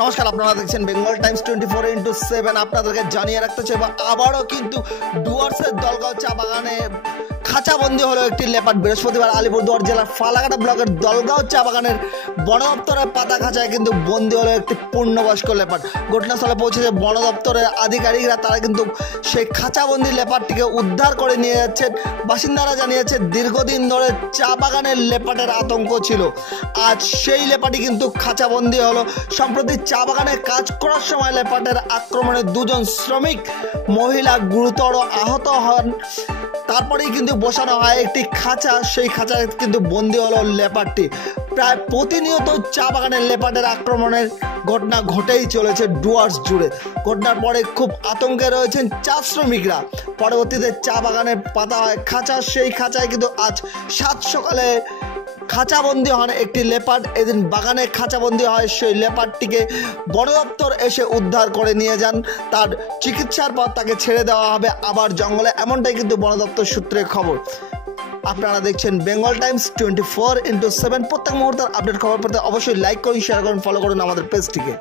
নমস্কার, আপনারা দেখছেন বেঙ্গল টাইমস 24x7। আপনাদেরকে জানিয়ে রাখতে চাই আবারও কিন্তু ডুয়ার্সের দলগাঁও চা বাগানে খাঁচাবন্দি হলো একটি লেপার্ড। বৃহস্পতিবার আলিপুরদুয়ার জেলার ফালাকাটা ব্লকের দলগাঁও চা বাগানের বন দপ্তরের পাতা খাঁচায় কিন্তু বন্দি হলো একটি পূর্ণবয়স্ক লেপার্ড। ঘটনাস্থলে পৌঁছেছে বন দপ্তরের আধিকারিকরা। তারা কিন্তু সেই খাঁচাবন্দি লেপার্ডটিকে উদ্ধার করে নিয়ে যাচ্ছেন। বাসিন্দারা জানিয়েছে দীর্ঘদিন ধরে চা বাগানের লেপার্ডের আতঙ্ক ছিল। আজ সেই লেপার্ডই কিন্তু খাঁচাবন্দি হলো। সম্প্রতি চা বাগানে কাজ করার সময় লেপার্ডের আক্রমণে দুজন শ্রমিক মহিলা গুরুতর আহত হন। তারপরেই কিন্তু বসানো হয় একটি খাঁচা। সেই খাঁচায় কিন্তু বন্দি হলো লেপার্ডটি। প্রায় প্রতিনিয়ত চা বাগানের লেপার্ডের আক্রমণের ঘটনা ঘটেই চলেছে ডুয়ার্স জুড়ে। ঘটনার পরে খুব আতঙ্কে রয়েছেন চা শ্রমিকরা। পরবর্তীতে চা বাগানে পাতা হয় খাঁচা। সেই খাঁচায় কিন্তু আজ সাত সকালে খাঁচাবন্দি হন একটি লেপার্ড। এদিন বাগানে খাঁচাবন্দি হয় সেই লেপার্ডটিকে বন দপ্তর এসে উদ্ধার করে নিয়ে যান। তার চিকিৎসার পর তাকে ছেড়ে দেওয়া হবে আবার জঙ্গলে, এমনটাই কিন্তু বন দপ্তর সূত্রে খবর। আপনারা দেখছেন বেঙ্গল টাইমস 24x7। প্রত্যেক মুহূর্তের আপডেট খবর পেতে অবশ্যই লাইক করুন, শেয়ার করুন, ফলো করুন আমাদের পেজটিকে।